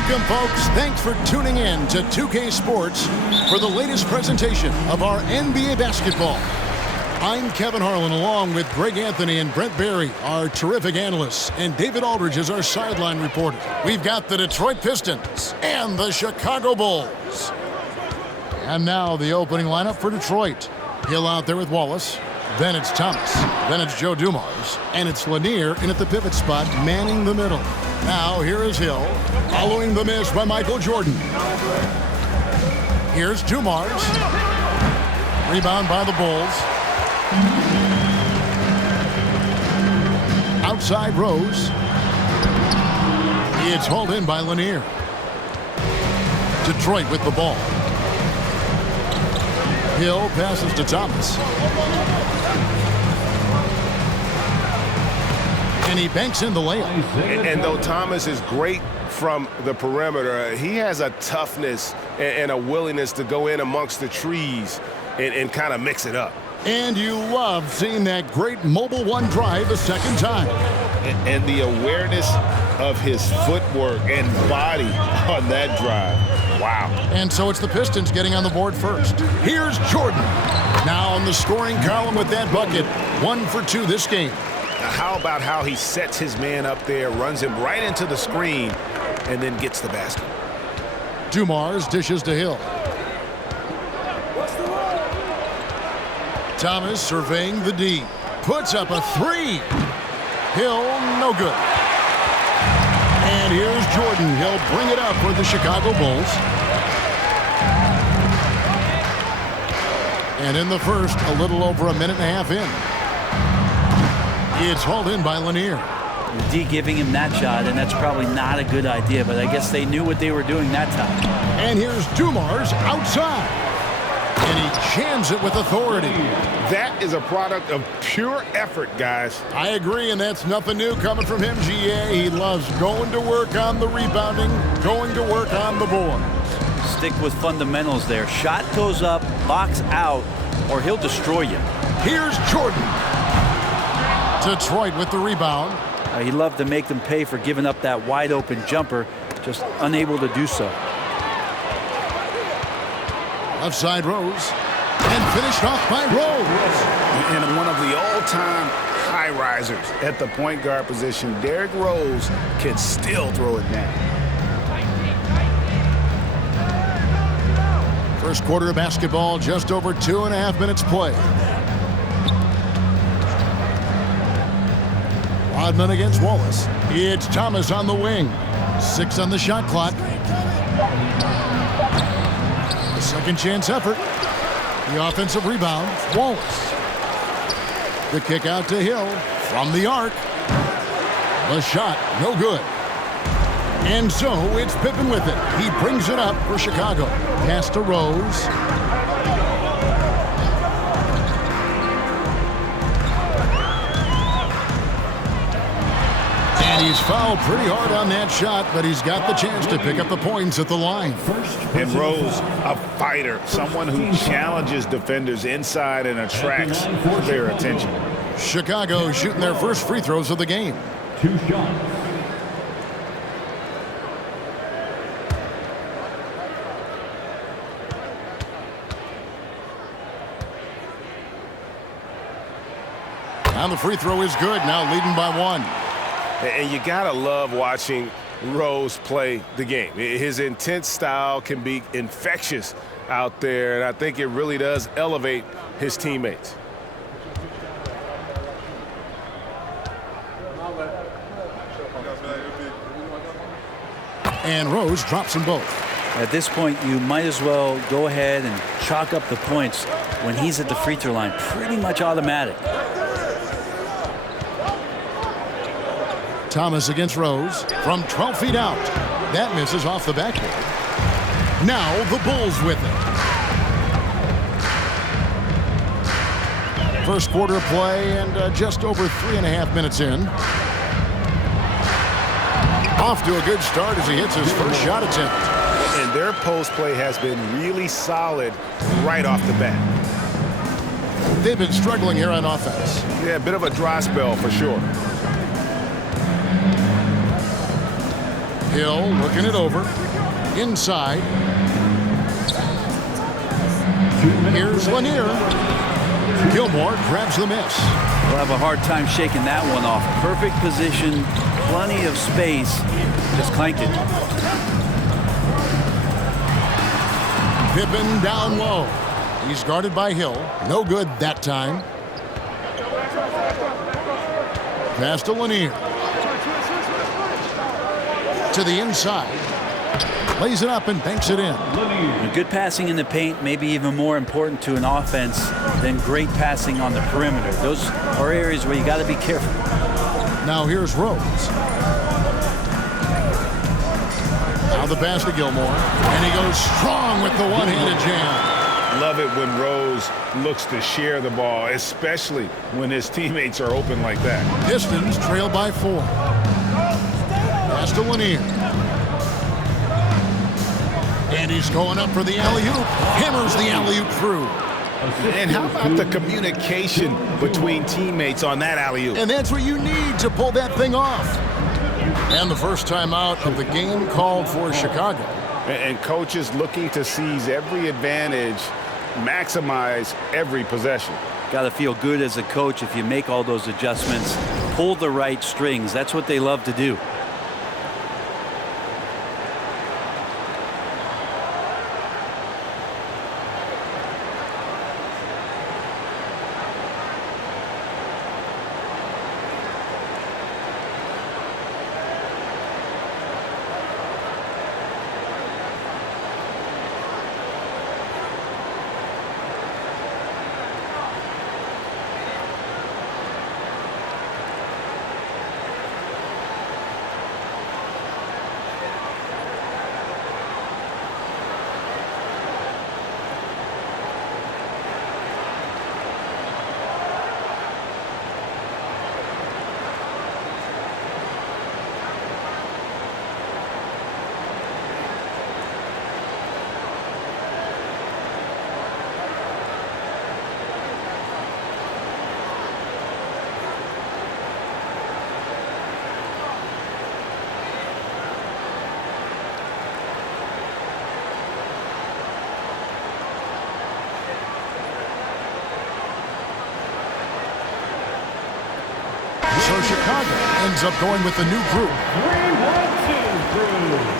Welcome, folks. Thanks for tuning in to 2K Sports for the latest presentation of our NBA basketball. I'm Kevin Harlan, along with Greg Anthony and Brent Barry, our terrific analysts, and David Aldridge is our sideline reporter. We've got the Detroit Pistons and the Chicago Bulls. And now the opening lineup for Detroit. Hill out there with Wallace. Then it's Thomas. Then it's Joe Dumars. And it's Lanier in at the pivot spot, manning the middle. Now here is Hill, following the miss by Michael Jordan. Here's Dumars. Rebound by the Bulls. Outside Rose. It's hauled in by Lanier. Detroit with the ball. Hill passes to Thomas. And he banks in the layup. And though Thomas is great from the perimeter, he has a toughness and a willingness to go in amongst the trees and kind of mix it up. And you love seeing that great mobile one drive a second time. And the awareness of his footwork and body on that drive. Wow. And so it's the Pistons getting on the board first. Here's Jordan. Now on the scoring column with that bucket. 1 for 2 this game. Now how about how he sets his man up there, runs him right into the screen, and then gets the basket. Dumars dishes to Hill. Thomas surveying the D. Puts up a 3. Hill, no good. And here's Jordan. He'll bring it up for the Chicago Bulls. And in the first, a little over a minute and a half in. It's hauled in by Lanier. The D giving him that shot, and that's probably not a good idea, but I guess they knew what they were doing that time. And here's Dumars outside. And he jams it with authority. That is a product of pure effort, guys. I agree, and that's nothing new coming from him, GA. He loves going to work on the rebounding, going to work on the board. Stick with fundamentals there. Shot goes up, box out, or he'll destroy you. Here's Jordan. Detroit with the rebound. He loved to make them pay for giving up that wide-open jumper, just unable to do so. Left side Rose. And finished off by Rose. And one of the all-time high-risers at the point guard position, Derrick Rose can still throw it down. First quarter of basketball, just over 2.5 minutes play. Rodman against Wallace. It's Thomas on the wing. 6 on the shot clock. The second chance effort. The offensive rebound, Wallace. The kick out to Hill from the arc. The shot, no good. And so it's Pippen with it. He brings it up for Chicago. Pass to Rose. And he's fouled pretty hard on that shot, but he's got the chance to pick up the points at the line. And Rose, a fighter, someone who challenges defenders inside and attracts their attention. Chicago shooting their first free throws of the game. 2 shots. And the free throw is good, now leading by 1. And you gotta love watching Rose play the game. His intense style can be infectious out there, and I think it really does elevate his teammates. And Rose drops them both. At this point, you might as well go ahead and chalk up the points when he's at the free throw line. Pretty much automatic. Thomas against Rose from 12 feet out. That misses off the backboard. Now the Bulls with it. First quarter play and just over 3.5 minutes in. Off to a good start as he hits his first shot attempt. And their post play has been really solid right off the bat. They've been struggling here on offense. Yeah, a bit of a dry spell for sure. Hill looking it over. Inside. Here's Lanier. Gilmore grabs the miss. We'll have a hard time shaking that one off. Perfect position, plenty of space. Just clanked it. Pippen down low. He's guarded by Hill. No good that time. Pass to Lanier. To the inside. Lays it up and banks it in. Good passing in the paint may be even more important to an offense than great passing on the perimeter. Those are areas where you got to be careful. Now here's Rose. Now the pass to Gilmore. And he goes strong with the one-handed jam. Love it when Rose looks to share the ball, especially when his teammates are open like that. Pistons trail by 4. Pass to Lanier. And he's going up for the alley-oop. Hammers the alley-oop through. And how about the communication between teammates on that alley-oop? And that's what you need to pull that thing off. And the first time out of the game called for Chicago. And coaches looking to seize every advantage, maximize every possession. Got to feel good as a coach if you make all those adjustments. Pull the right strings. That's what they love to do. So Chicago ends up going with the new group. 3-1-2 crew.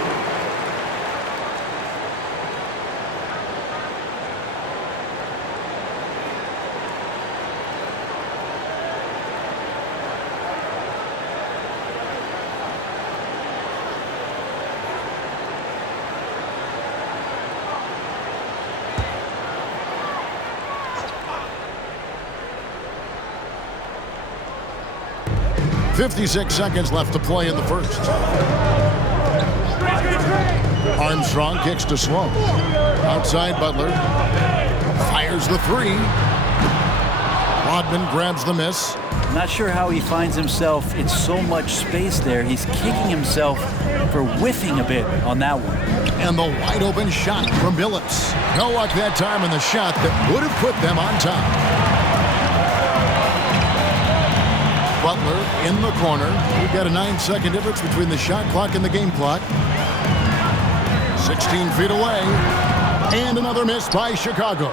.56 seconds left to play in the first. Armstrong kicks to Sloan. Outside Butler. Fires the three. Rodman grabs the miss. Not sure how he finds himself in so much space there. He's kicking himself for whiffing a bit on that one. And the wide open shot from Billups. No luck that time in the shot that would have put them on top. Butler in the corner. We've got a 9-second difference between the shot clock and the game clock. 16 feet away. And another miss by Chicago.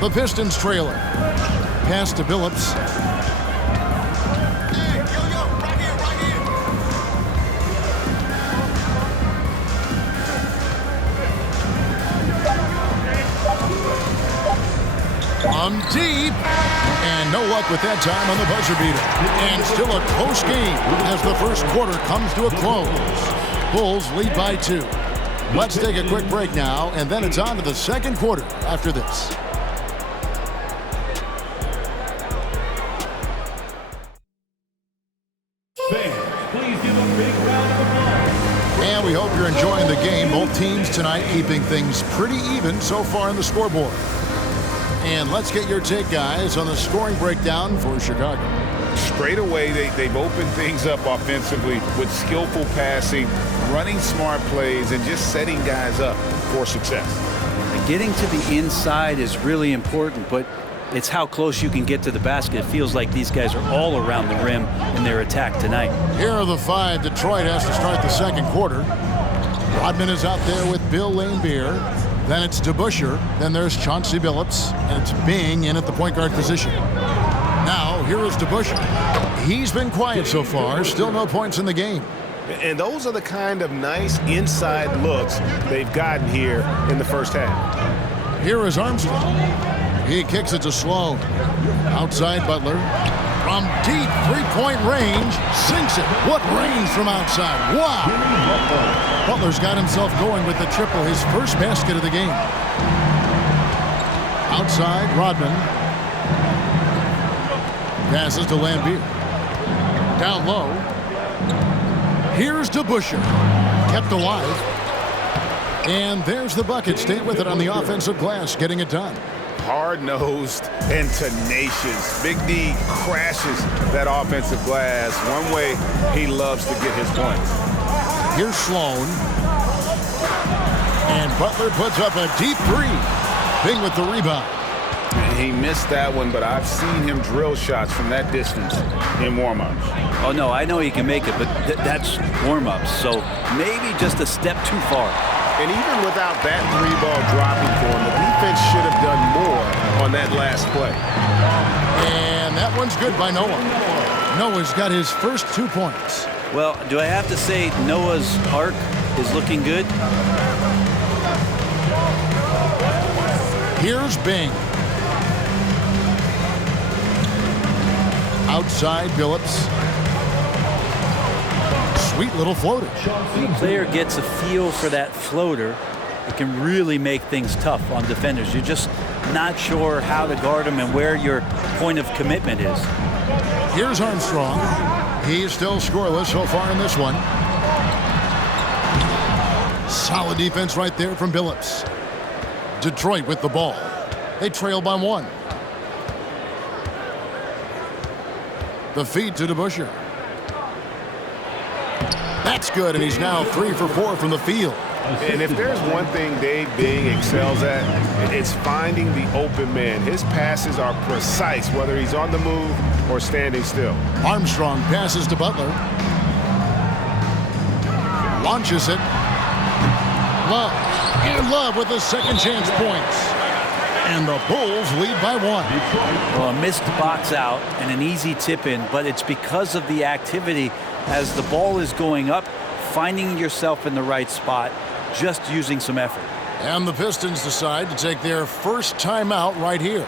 The Pistons trailer. Pass to Billups. From deep. And no luck with that time on the buzzer beater. And still a close game as the first quarter comes to a close. Bulls lead by 2. Let's take a quick break now, and then it's on to the second quarter after this. Fans, please give a big round of applause. And we hope you're enjoying the game. Both teams tonight keeping things pretty even so far on the scoreboard. And let's get your take, guys, on the scoring breakdown for Chicago. Straight away, they've opened things up offensively with skillful passing, running smart plays, and just setting guys up for success. Getting to the inside is really important, but It's how close you can get to the basket. It feels like these guys are all around the rim in their attack tonight. Here are the 5 Detroit has to start the second quarter. Rodman is out there with Bill Laimbeer. Then it's DeBusschere. Then there's Chauncey Billups. And it's Bing in at the point guard position. Now, here is DeBusschere. He's been quiet so far. Still no points in the game. And those are the kind of nice inside looks they've gotten here in the first half. Here is Armstrong. He kicks it to Sloan. Outside Butler. From deep three-point range, sinks it. What range from outside. Wow. Butler's got himself going with the triple, his first basket of the game. Outside, Rodman. Passes to Laimbeer. Down low. Here's DeBusschere. Kept alive. And there's the bucket. Stay with it on the offensive glass, getting it done. Hard-nosed and tenacious. Big D crashes that offensive glass. One way he loves to get his points. Here's Sloan. And Butler puts up a deep three. Bing with the rebound. He missed that one, but I've seen him drill shots from that distance in warm-ups. Oh, no, I know he can make it, but that's warm-ups. So maybe just a step too far. And even without that three ball dropping for him, the defense should have done more on that last play. And that one's good by Noah. Noah's got his first 2 points. Well, do I have to say Noah's arc is looking good? Here's Bing. Outside Billups. Sweet little floater. When a player gets a feel for that floater, it can really make things tough on defenders. You're just not sure how to guard them and where your point of commitment is. Here's Armstrong. He's still scoreless so far in this one. Solid defense right there from Billups. Detroit with the ball. They trail by 1. The feed to DeBusschere. That's good, and he's now 3 for 4 from the field. And if there's one thing Dave Bing excels at, it's finding the open man. His passes are precise, whether he's on the move or standing still. Armstrong passes to Butler. Launches it. Love. And Love with the second chance points. And the Bulls lead by 1. Well, a missed box out and an easy tip in, but it's because of the activity as the ball is going up, finding yourself in the right spot, just using some effort. And the Pistons decide to take their first timeout right here.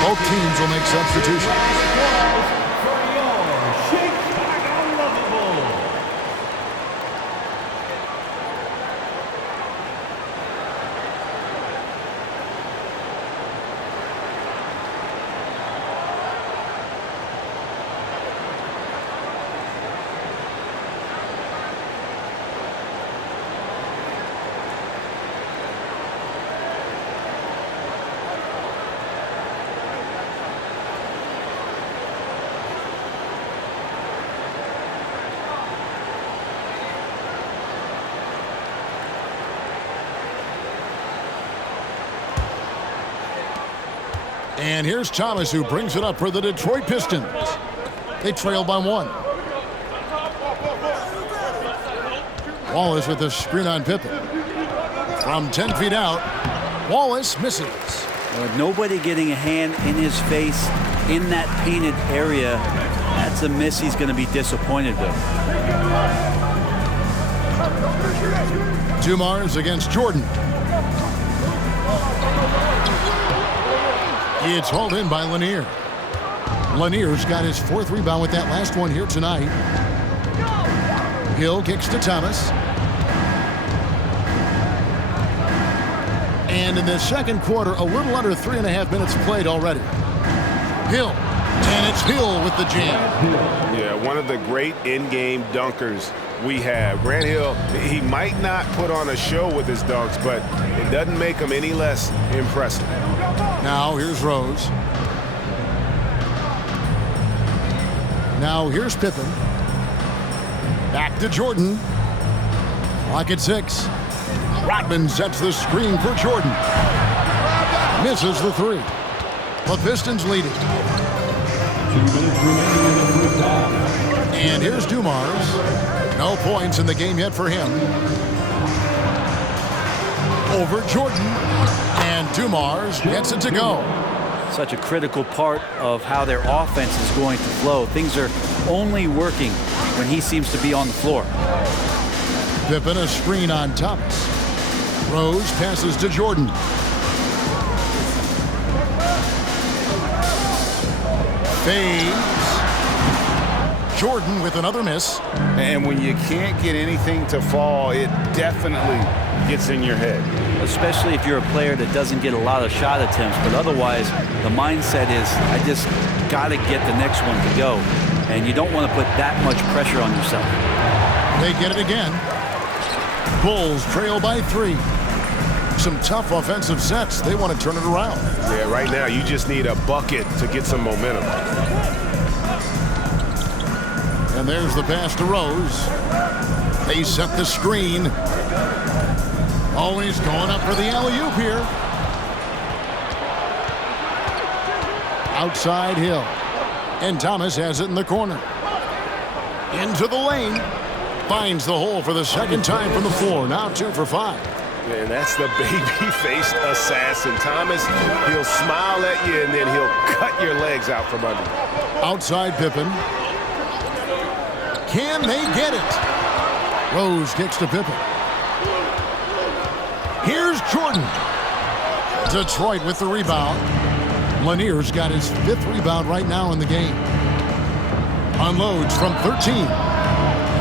Both teams will make substitutions. And here's Thomas, who brings it up for the Detroit Pistons. They trail by 1. Wallace with the screen on Pippen. From 10 feet out, Wallace misses. With nobody getting a hand in his face in that painted area, that's a miss he's going to be disappointed with. Dumars against Jordan. It's hauled in by Lanier. Lanier's got his 4th rebound with that last one here tonight. Hill kicks to Thomas. And in the second quarter, a little under 3.5 minutes played already. Hill. And it's Hill with the jam. Yeah, one of the great in-game dunkers we have. Grant Hill, he might not put on a show with his dunks, but it doesn't make him any less impressive. Now here's Rose. Now here's Pippen. Back to Jordan. Clock at 6. Rodman sets the screen for Jordan. Misses the 3. The Pistons lead it. 2 minutes remaining in the first half. And here's Dumars. No points in the game yet for him. Over Jordan. And Dumars gets it to go. Such a critical part of how their offense is going to flow. Things are only working when he seems to be on the floor. Pippen a screen on Thomas. Rose passes to Jordan. Fades. Jordan with another miss. And when you can't get anything to fall, it definitely gets in your head. Especially if you're a player that doesn't get a lot of shot attempts, but otherwise the mindset is, I just got to get the next one to go. And you don't want to put that much pressure on yourself. They get it again. Bulls trail by 3. Some tough offensive sets. They want to turn it around. Yeah, right now you just need a bucket to get some momentum. And there's the pass to Rose. They set the screen. Always going up for the alley-oop here. Outside Hill. And Thomas has it in the corner. Into the lane. Finds the hole for the second time from the floor. Now 2 for 5. And that's the baby-faced assassin. Thomas, he'll smile at you and then he'll cut your legs out from under. Outside Pippen. Can they get it? Rose kicks to Pippen. Here's Jordan. Detroit with the rebound. Lanier's got his 5th rebound right now in the game. Unloads from 13.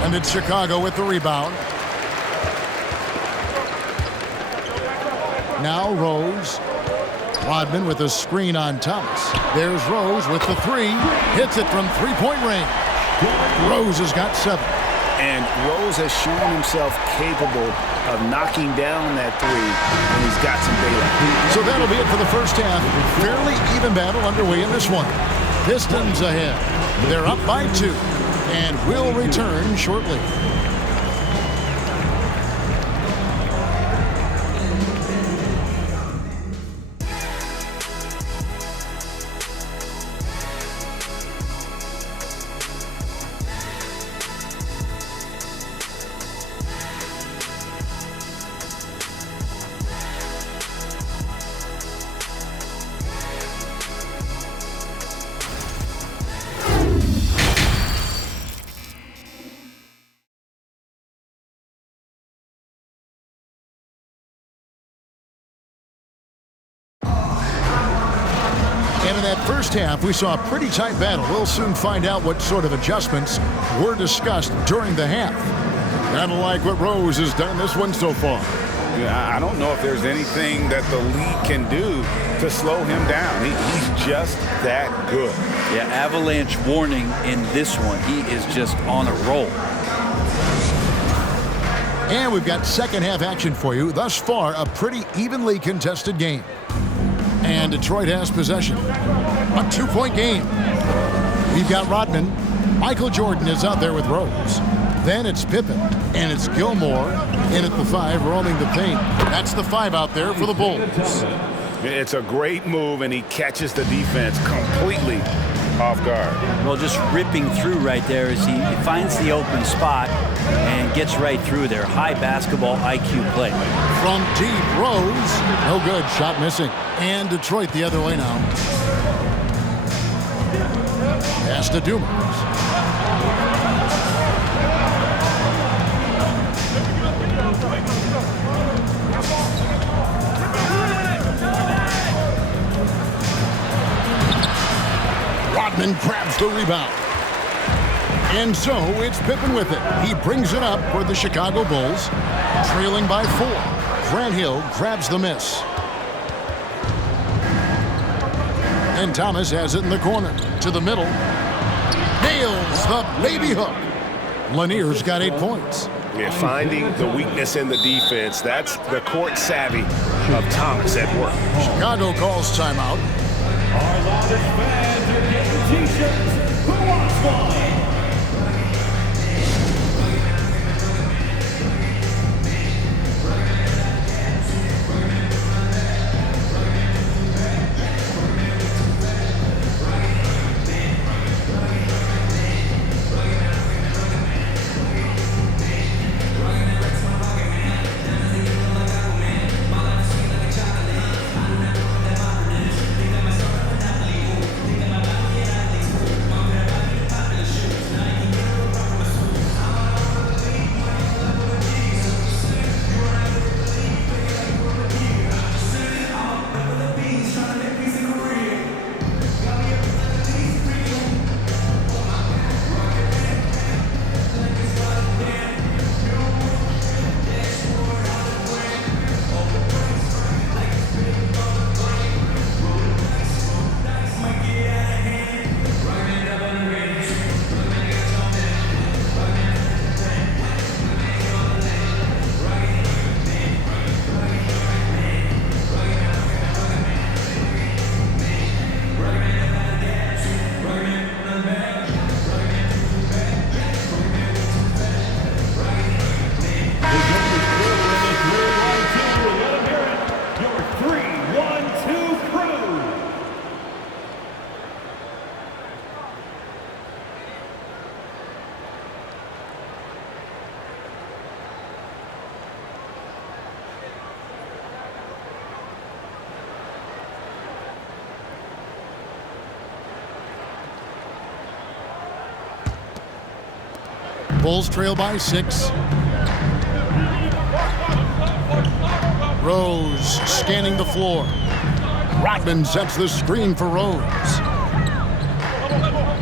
And it's Chicago with the rebound. Now Rose. Rodman with a screen on Thomas. There's Rose with the 3. Hits it from 3-point range. Rose has got 7. And Rose has shown himself capable of knocking down that 3 when he's got some daylight. So that'll be it for the first half. Fairly even battle underway in this one. Pistons ahead. They're up by 2 and will return shortly. In that first half, we saw a pretty tight battle. We'll soon find out what sort of adjustments were discussed during the half. Kind of like what Rose has done this one so far. Yeah, I don't know if there's anything that the league can do to slow him down. He's just that good. Yeah, avalanche warning in this one. He is just on a roll. And we've got second half action for you. Thus far, a pretty evenly contested game. And Detroit has possession. A 2-point game. We've got Rodman. Michael Jordan is out there with Rose. Then it's Pippen. And it's Gilmore in at the 5, roaming the paint. That's the 5 out there for the Bulls. It's a great move, and he catches the defense completely off guard. Well, just ripping through right there as he finds the open spot and gets right through there. High basketball IQ play. From deep, Rose. No good. Shot missing. And Detroit the other way now. Pass to Dumars. Rodman grabs the rebound. And so it's Pippen with it. He brings it up for the Chicago Bulls, trailing by 4. Grant Hill grabs the miss. And Thomas has it in the corner. To the middle. Nails the baby hook. Lanier's got 8 points. Yeah, finding the weakness in the defense. That's the court savvy of Thomas at work. Chicago calls timeout. Our loudest fans are getting t-shirts. Who wants one? Bulls trail by 6. Rose scanning the floor. Rodman sets the screen for Rose.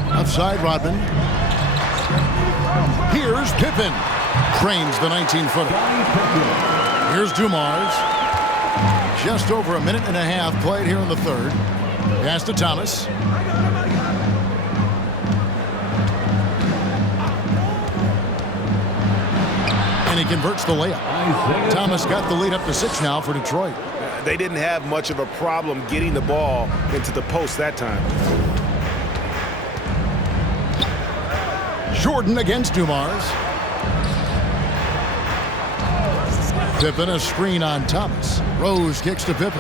Outside Rodman. Here's Pippen. Cranes the 19-footer. Here's Dumars. Just over a minute and a half played here in the third. Pass to Thomas. And he converts the layup. Thomas got the lead up to 6 now for Detroit. They didn't have much of a problem getting the ball into the post that time. Jordan against Dumars. Pippen a screen on Thomas. Rose kicks to Pippen.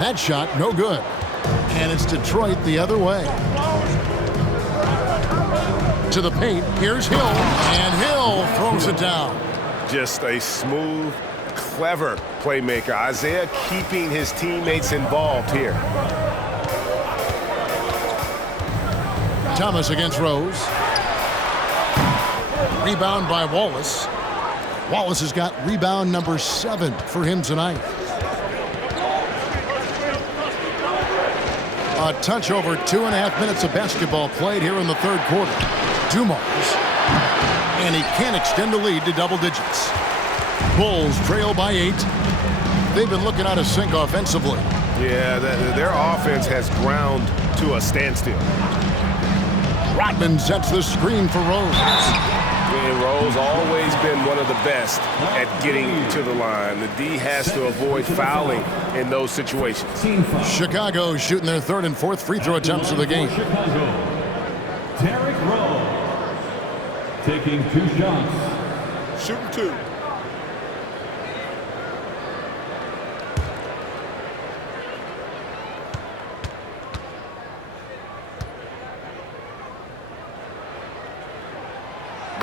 That shot no good. And it's Detroit the other way. To the paint, here's Hill, and Hill throws it down. Just a smooth, clever playmaker. Isaiah keeping his teammates involved here. Thomas against Rose. Rebound by Wallace. Wallace has got rebound number 7 for him tonight. A touch over 2.5 minutes of basketball played here in the third quarter. Dumars. And he can't extend the lead to double digits. Bulls trail by 8. They've been looking out of sync offensively. Yeah, their offense has ground to a standstill. Rodman sets the screen for Rose. And Rose always been one of the best at getting to the line. The D has to avoid fouling in those situations. Chicago shooting their third and fourth free throw attempts of the game. Derrick Rose taking 2 shots. Shooting 2.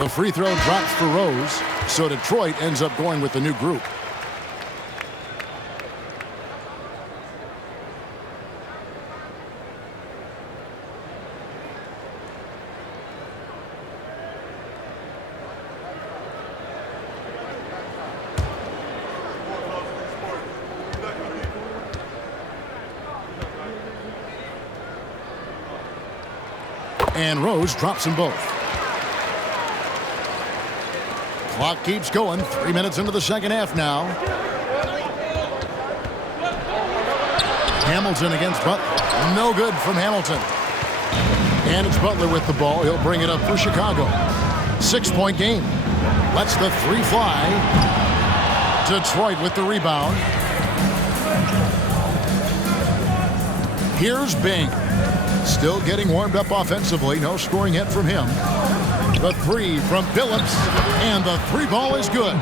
The free throw drops for Rose, so Detroit ends up going with the new group. And Rose drops them both. Clock keeps going. 3 minutes into the second half now. Hamilton against Butler. No good from Hamilton. And it's Butler with the ball. He'll bring it up for Chicago. 6-point game. Lets the three fly. Detroit with the rebound. Here's Bing. Still getting warmed up offensively. No scoring yet from him. The three from Billups. And the three ball is good.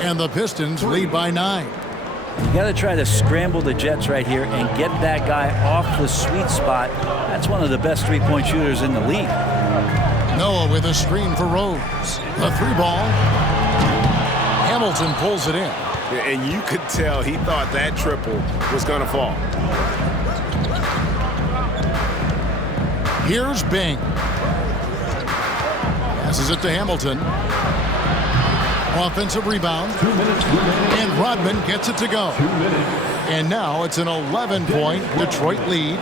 And the Pistons lead by 9. You got to try to scramble the Jets right here and get that guy off the sweet spot. That's one of the best three-point shooters in the league. Noah with a screen for Rose. The three ball. Hamilton pulls it in. And you could tell he thought that triple was going to fall. Here's Bing. Passes it to Hamilton. Offensive rebound. And Rodman gets it to go. And now it's an 11-point Detroit lead.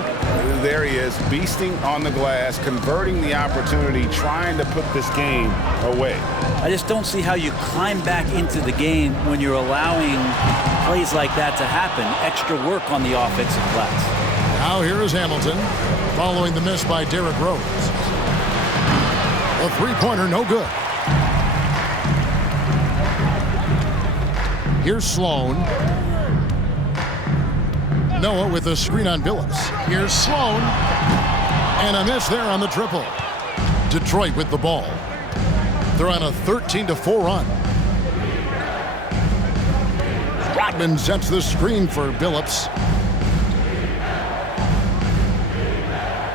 There he is, beasting on the glass, converting the opportunity, trying to put this game away. I just don't see how you climb back into the game when you're allowing plays like that to happen. Extra work on the offensive glass. Now here is Hamilton, following the miss by Derrick Rose. A three-pointer, no good. Here's Sloan. Noah with a screen on Billups. Here's Sloan. And a miss there on the triple. Detroit with the ball. They're on a 13-4 run. Rodman sets the screen for Billups.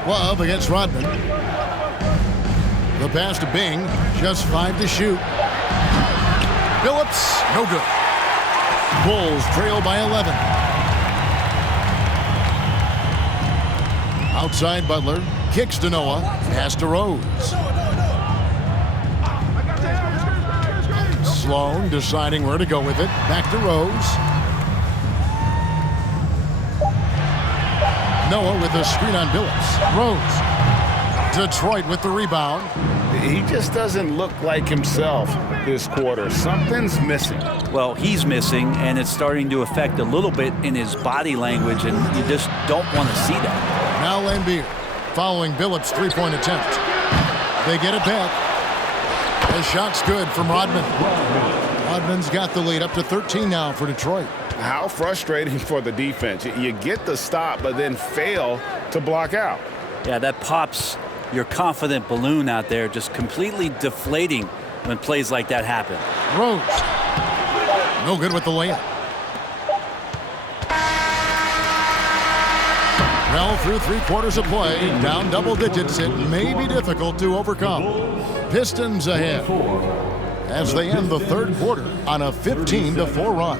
Love against Rodman. The pass to Bing. Just 5 to shoot. Billups, no good. Bulls trail by 11. Outside Butler. Kicks to Noah. Pass to Rose. Sloan deciding where to go with it. Back to Rose. Noah with a screen on Billups. Rose. Detroit with the rebound. He just doesn't look like himself this quarter. Something's missing. Well, he's missing, and it's starting to affect a little bit in his body language, and you just don't want to see that. Now Lambeer following Billups' three-point attempt. They get it back. The shot's good from Rodman. Rodman's got the lead up to 13 now for Detroit. How frustrating for the defense. You get the stop, but then fail to block out. Yeah, that pops your confident balloon out there, just completely deflating when plays like that happen. Rose. No good with the layup. Well, through 3 quarters of play, down double digits, it may be difficult to overcome. Pistons ahead as they end the third quarter on a 15-4 run.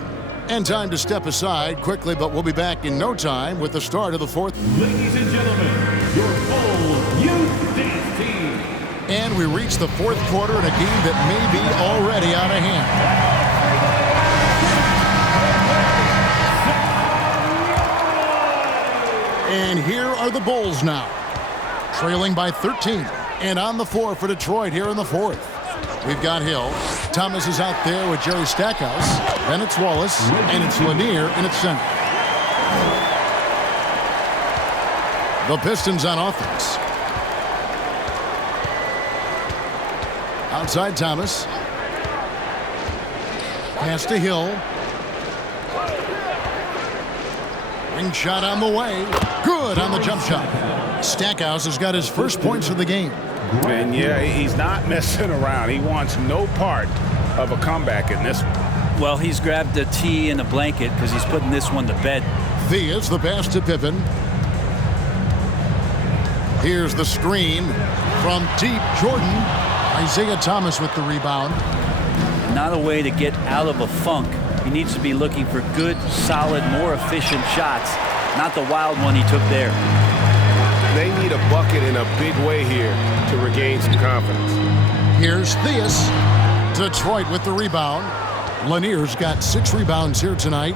And time to step aside quickly, but we'll be back in no time with the start of the fourth. Ladies and gentlemen, your Bulls youth dance team. And we reach the fourth quarter in a game that may be already out of hand. And here are the Bulls now, trailing by 13. And on the floor for Detroit here in the fourth. We've got Hill. Thomas is out there with Jerry Stackhouse. Then it's Wallace, and it's Lanier in its center. The Pistons on offense. Outside Thomas. Pass to Hill. Ring shot on the way. Good on the jump shot. Stackhouse has got his first points of the game. And yeah, he's not messing around. He wants no part of a comeback in this one. Well, he's grabbed a tee and a blanket because he's putting this one to bed. Thea's the pass to Pippen. Here's the screen from deep. Jordan Isaiah Thomas with the rebound. Not a way to get out of a funk. He needs to be looking for good, solid, more efficient shots, not the wild one he took there. They need a bucket in a big way here to regain some confidence. Here's Theus. Detroit with the rebound. Lanier's got 6 rebounds here tonight.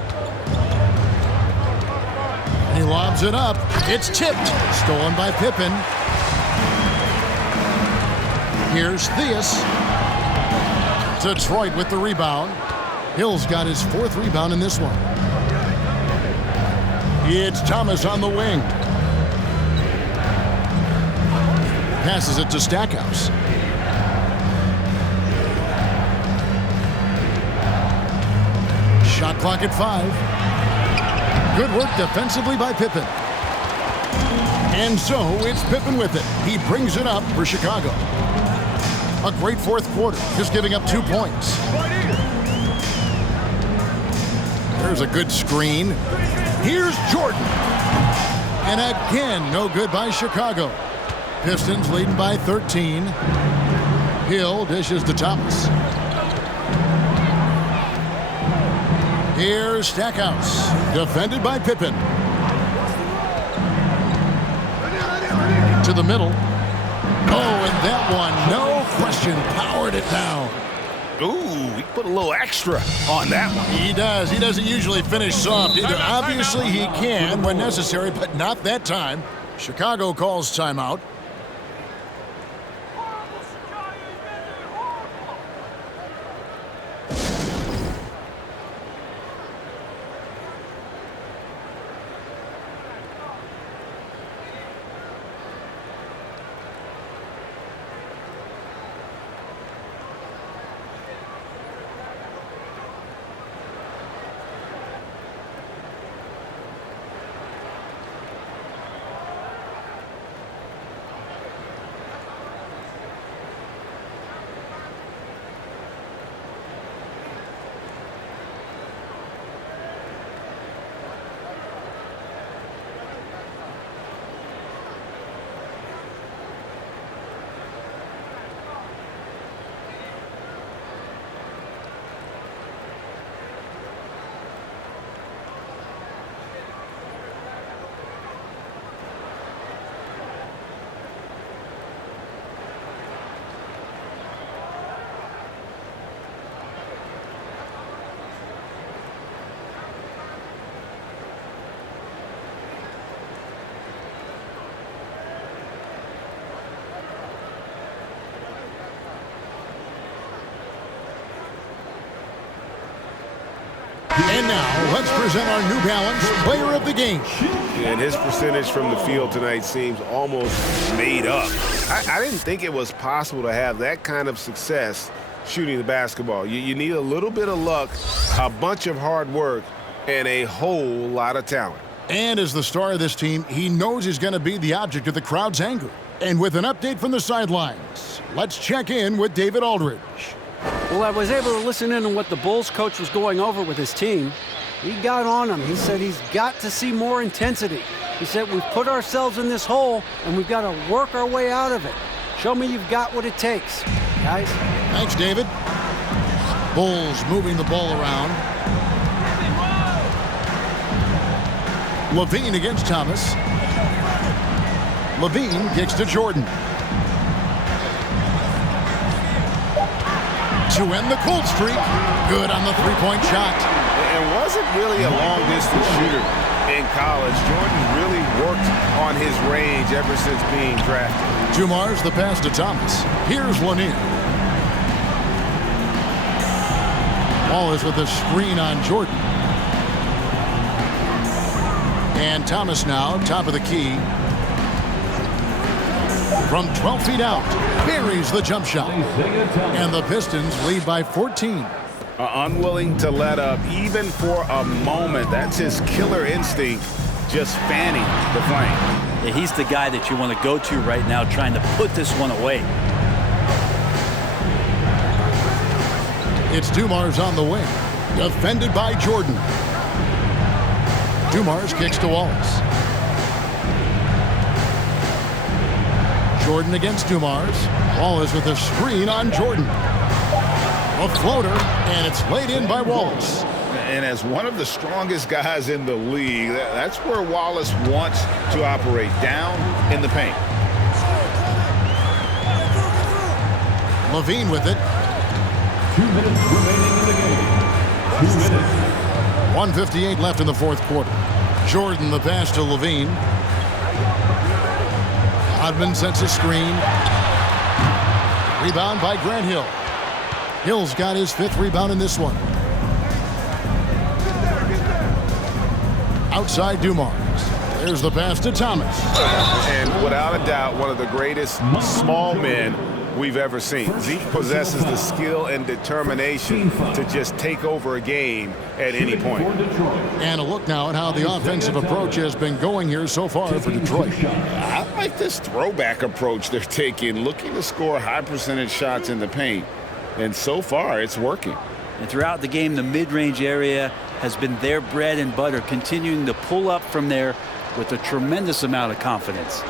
He lobs it up. It's tipped. Stolen by Pippen. Here's Theus. Detroit with the rebound. Hill's got his 4th rebound in this one. It's Thomas on the wing. Passes it to Stackhouse. Shot clock at 5. Good work defensively by Pippen. And so it's Pippen with it. He brings it up for Chicago. A great 4th quarter, just giving up 2 points. There's a good screen. Here's Jordan. And again, no good by Chicago. Pistons leading by 13. Hill dishes to Thomas. Here's Stackhouse. Defended by Pippen. To the middle. Oh, and that one, no question, powered it down. Ooh, he put a little extra on that one. He does. He doesn't usually finish soft either. Obviously, he can when necessary, but not that time. Chicago calls timeout. And now, let's present our New Balance Player of the Game. And his percentage from the field tonight seems almost made up. I didn't think it was possible to have that kind of success shooting the basketball. You need a little bit of luck, a bunch of hard work, and a whole lot of talent. And as the star of this team, he knows he's going to be the object of the crowd's anger. And with an update from the sidelines, let's check in with David Aldridge. Well, I was able to listen in on what the Bulls coach was going over with his team. He got on him. He said he's got to see more intensity. He said we've put ourselves in this hole, and we've got to work our way out of it. Show me you've got what it takes, guys. Thanks, David. Bulls moving the ball around. Levine against Thomas. Levine kicks to Jordan. To end the cold streak. Good on the three-point shot. And wasn't really a long-distance shooter in college. Jordan really worked on his range ever since being drafted. Dumar's the pass to Thomas. Here's Lanier. Ball is with a screen on Jordan. And Thomas now, top of the key. From 12 feet out, buries the jump shot. And the Pistons lead by 14. Unwilling to let up even for a moment. That's his killer instinct, just fanning the flame. Yeah, he's the guy that you want to go to right now, trying to put this one away. It's Dumar's on the wing. Defended by Jordan. Dumar's kicks to Wallace. Jordan against Dumars. Wallace with a screen on Jordan. A floater, and it's laid in by Wallace. And as one of the strongest guys in the league, that's where Wallace wants to operate, down in the paint. Levine with it. 2 minutes remaining in the game. 2 minutes. 1:58 left in the fourth quarter. Jordan the pass to Levine. Hodman sets a screen. Rebound by Grant Hill. Hill's got his 5th rebound in this one. Outside Dumars. There's the pass to Thomas. And without a doubt, one of the greatest small men we've ever seen. Zeke possesses the skill and determination to just take over a game at any point. And a look now at how the offensive approach has been going here so far for Detroit. I like this throwback approach they're taking, looking to score high percentage shots in the paint. And so far, it's working. And throughout the game, the mid-range area has been their bread and butter, continuing to pull up from there with a tremendous amount of confidence.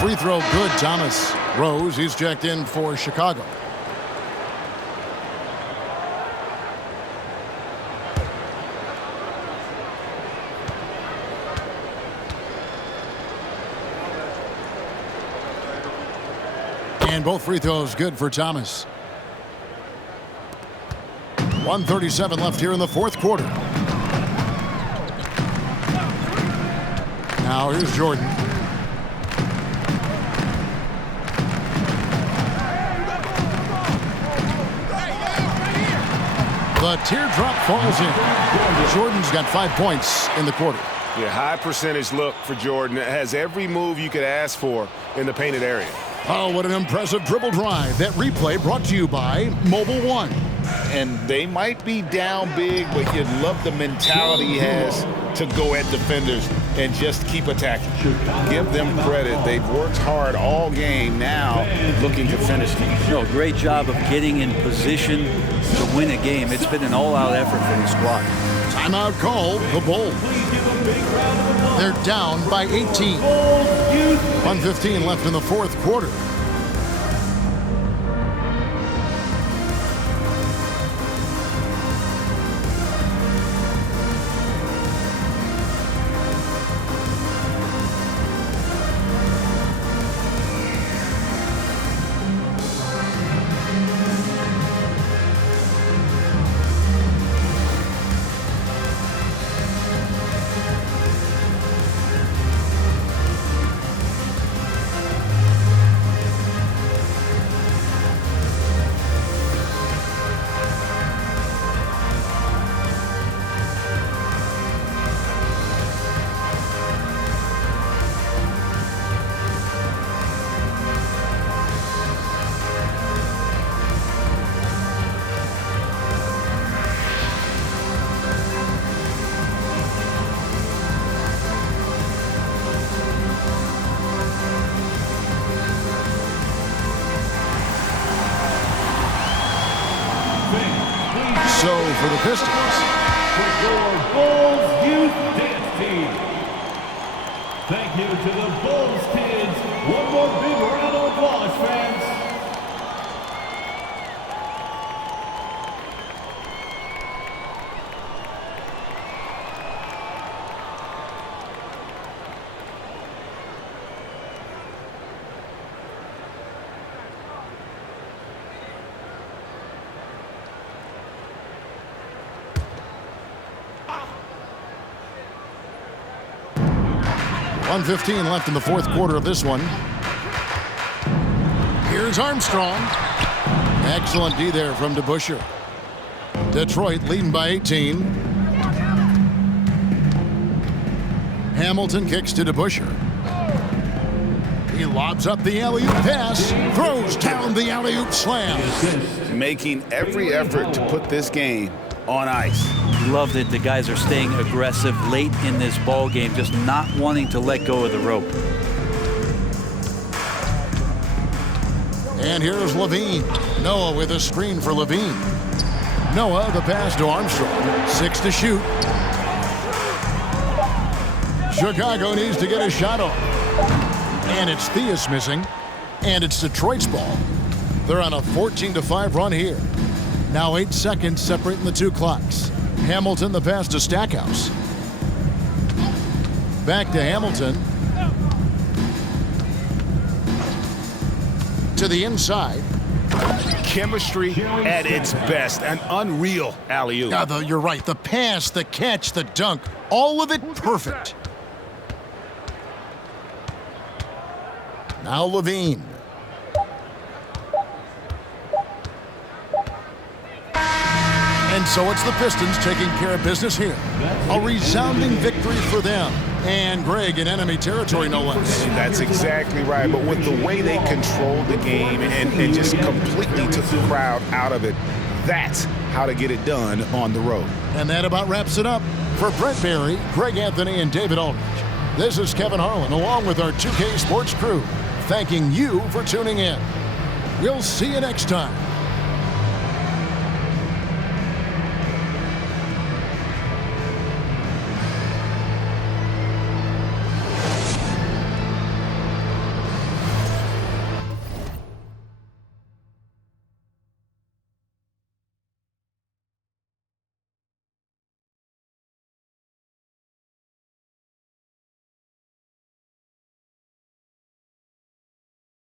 Free throw good, Thomas. Rose, he's checked in for Chicago. And both free throws good for Thomas. 1:37 left here in the fourth quarter. Now here's Jordan. The teardrop falls in. Jordan's got 5 points in the quarter. Yeah, high percentage look for Jordan. It has every move you could ask for in the painted area. Oh, what an impressive dribble drive. That replay brought to you by Mobile One. And they might be down big, but you'd love the mentality he has to go at defenders and just keep attacking. Give them credit. They've worked hard all game, now looking to finish things. Great job of getting in position to win a game. It's been an all-out effort for the squad. Timeout call, the Bulls. They're down by 18. 1:15 left in the fourth quarter. So for the Pistons. Your Bulls Youth Dance Team. Thank you to the Bulls kids. One more big round of applause, fans. .115 left in the fourth quarter of this one. Here's Armstrong. Excellent D there from DeBusschere. Detroit leading by 18. Hamilton kicks to DeBusschere. He lobs up the alley-oop pass, throws down the alley-oop slam. Making every effort to put this game on ice. Love that the guys are staying aggressive late in this ball game, just not wanting to let go of the rope. And here's Levine. Noah with a screen for Levine. Noah, the pass to Armstrong. 6 to shoot. Chicago needs to get a shot off. And it's Theus missing. And it's Detroit's ball. They're on a 14-5 run here. Now 8 seconds separating the two clocks. Hamilton the pass to Stackhouse. Back to Hamilton. To the inside. Chemistry at its best. An unreal alley-oop. You're right. The pass, the catch, the dunk, all of it perfect. Now Levine. And so it's the Pistons taking care of business here. A resounding victory for them. And Greg in enemy territory, no less. That's exactly right. But with the way they controlled the game and just completely took the crowd out of it, that's how to get it done on the road. And that about wraps it up. For Brent Barry, Greg Anthony, and David Aldridge, this is Kevin Harlan along with our 2K Sports crew, thanking you for tuning in. We'll see you next time.